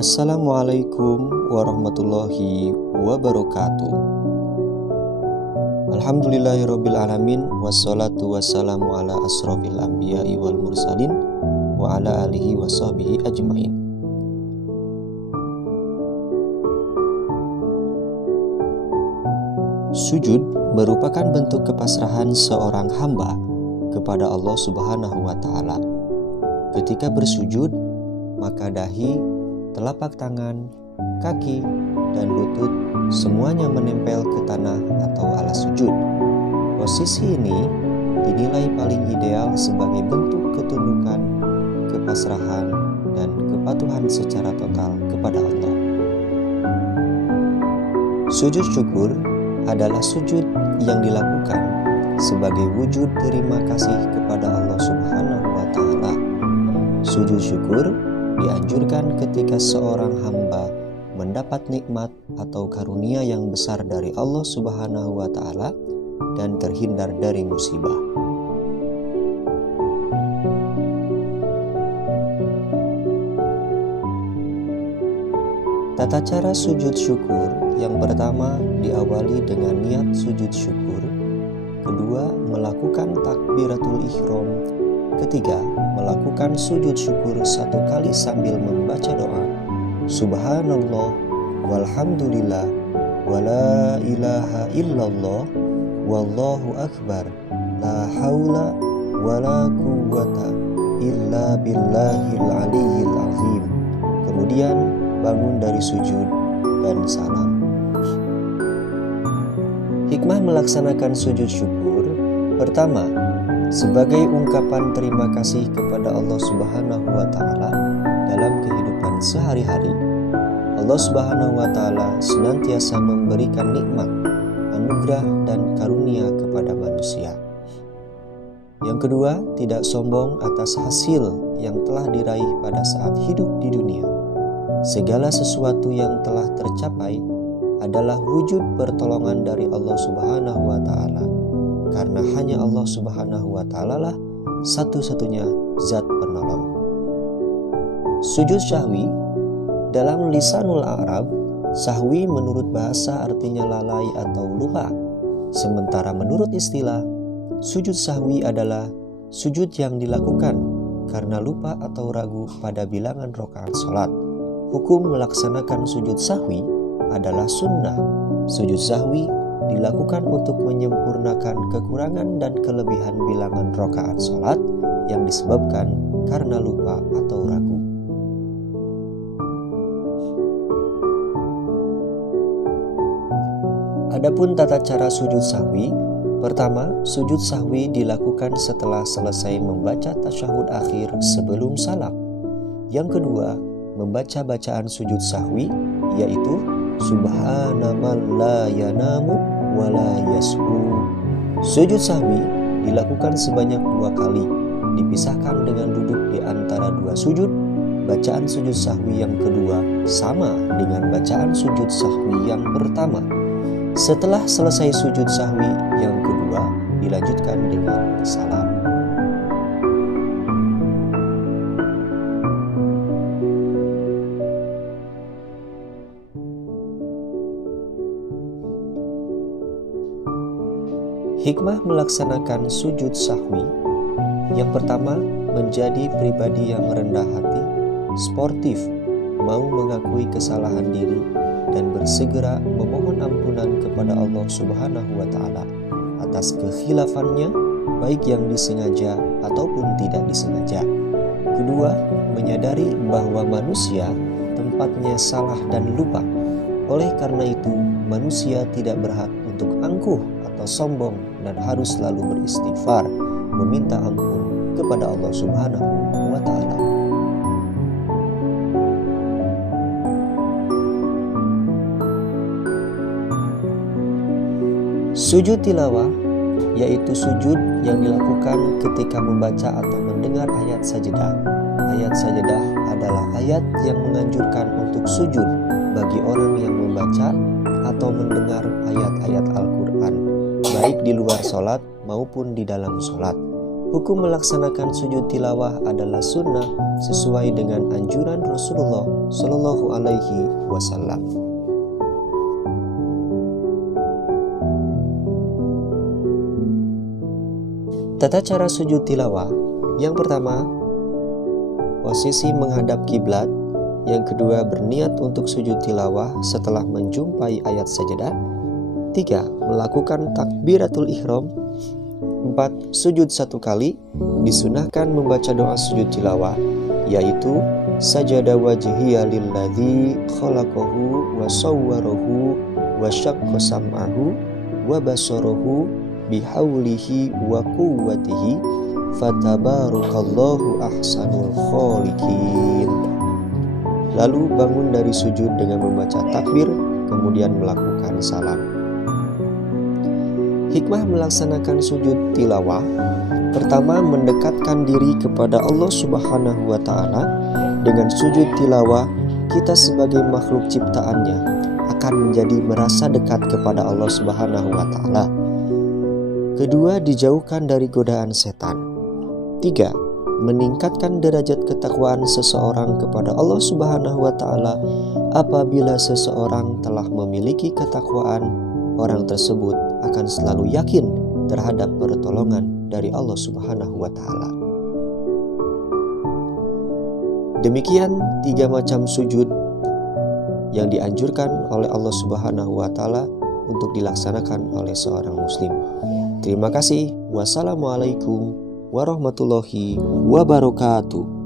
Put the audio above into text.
Assalamualaikum warahmatullahi wabarakatuh. Alhamdulillahirrabbilalamin. Wassalatu wassalamu ala asrofil anbiya'i wal mursalin wa ala alihi wa sahbihi ajmain. Sujud merupakan bentuk kepasrahan seorang hamba kepada Allah Subhanahu wa Ta'ala. Ketika bersujud, maka dahi, telapak tangan, kaki, dan lutut semuanya menempel ke tanah atau alas sujud. Posisi ini dinilai paling ideal sebagai bentuk ketundukan, kepasrahan, dan kepatuhan secara total kepada Allah. Sujud syukur adalah sujud yang dilakukan sebagai wujud terima kasih kepada Allah Subhanahu wa Ta'ala. Sujud syukur dianjurkan ketika seorang hamba mendapat nikmat atau karunia yang besar dari Allah Subhanahu wa Ta'ala dan terhindar dari musibah. Tata cara sujud syukur yang pertama diawali dengan niat sujud syukur, kedua melakukan takbiratul ihram, ketiga melakukan sujud syukur satu kali sambil membaca doa Subhanallah walhamdulillah wala ilaha illallah wallahu akbar la haula wala quwwata illa billahil aliyyil azim. Kemudian bangun dari sujud dan salam. Hikmah melaksanakan sujud syukur: pertama, sebagai ungkapan terima kasih kepada Allah Subhanahu wa Ta'ala dalam kehidupan sehari-hari. Allah Subhanahu wa Ta'ala senantiasa memberikan nikmat, anugerah, dan karunia kepada manusia. Yang kedua, tidak sombong atas hasil yang telah diraih pada saat hidup di dunia. Segala sesuatu yang telah tercapai adalah wujud pertolongan dari Allah Subhanahu wa Ta'ala, karena hanya Allah Subhanahu wa Ta'ala lah satu-satunya zat penolong. Sujud syahwi dalam lisanul Arab, sahwi menurut bahasa artinya lalai atau lupa. Sementara menurut istilah, sujud sahwi adalah sujud yang dilakukan karena lupa atau ragu pada bilangan rakaat salat. Hukum melaksanakan sujud sahwi adalah sunnah. Sujud sahwi dilakukan untuk menyempurnakan kekurangan dan kelebihan bilangan rakaat salat yang disebabkan karena lupa atau ragu. Adapun tata cara sujud sahwi: pertama, sujud sahwi dilakukan setelah selesai membaca tasyahud akhir sebelum salam. Yang kedua, membaca bacaan sujud sahwi, yaitu Subhana man la yanamu wa la yas'u. Sujud sahwi dilakukan sebanyak 2 kali, dipisahkan dengan duduk di antara 2 sujud. Bacaan sujud sahwi yang kedua sama dengan bacaan sujud sahwi yang pertama. Setelah selesai sujud sahwi yang kedua, dilanjutkan dengan salam. Hikmah melaksanakan sujud sahwi: yang pertama, menjadi pribadi yang rendah hati, sportif, mau mengakui kesalahan diri, dan bersegera memohon ampunan kepada Allah Subhanahu wa Ta'ala atas kekhilafannya, baik yang disengaja ataupun tidak disengaja. Kedua, menyadari bahwa manusia tempatnya salah dan lupa. Oleh karena itu, manusia tidak berhak untuk angkuh atau sombong dan harus selalu beristighfar, meminta ampun kepada Allah Subhanahu wa Ta'ala. Sujud tilawah yaitu sujud yang dilakukan ketika membaca atau mendengar ayat sajadah. Ayat sajadah adalah ayat yang menganjurkan untuk sujud bagi orang yang membaca atau mendengar ayat-ayat Al-Quran, baik di luar sholat maupun di dalam sholat. Hukum melaksanakan sujud tilawah adalah sunnah sesuai dengan anjuran Rasulullah Shallallahu Alaihi Wasallam. Tata cara sujud tilawah. Yang pertama, posisi menghadap kiblat. Yang kedua, berniat untuk sujud tilawah setelah menjumpai ayat sajadah. 3. Melakukan takbiratul ihram. 4. Sujud 1 kali. Disunahkan membaca doa sujud tilawah, yaitu sajada wajhiya lilladzi khalaqahu wa sawwarahu wa syaqqa sam'ahu wa basarahu bihaulihi wa quwwatihi fatabarakallahu ahsanul khaliqin. Lalu bangun dari sujud dengan membaca takbir, kemudian melakukan salam. Hikmah melaksanakan sujud tilawah. Pertama, mendekatkan diri kepada Allah Subhanahu wa Ta'ala. Dengan sujud tilawah, kita sebagai makhluk ciptaannya akan menjadi merasa dekat kepada Allah Subhanahu wa Ta'ala. Kedua, dijauhkan dari godaan setan. 3. Meningkatkan derajat ketakwaan seseorang kepada Allah Subhanahu wa Ta'ala. Apabila seseorang telah memiliki ketakwaan, orang tersebut akan selalu yakin terhadap pertolongan dari Allah Subhanahu wa Ta'ala. Demikian 3 macam sujud yang dianjurkan oleh Allah Subhanahu wa Ta'ala untuk dilaksanakan oleh seorang muslim. Terima kasih. Wassalamualaikum warahmatullahi wabarakatuh.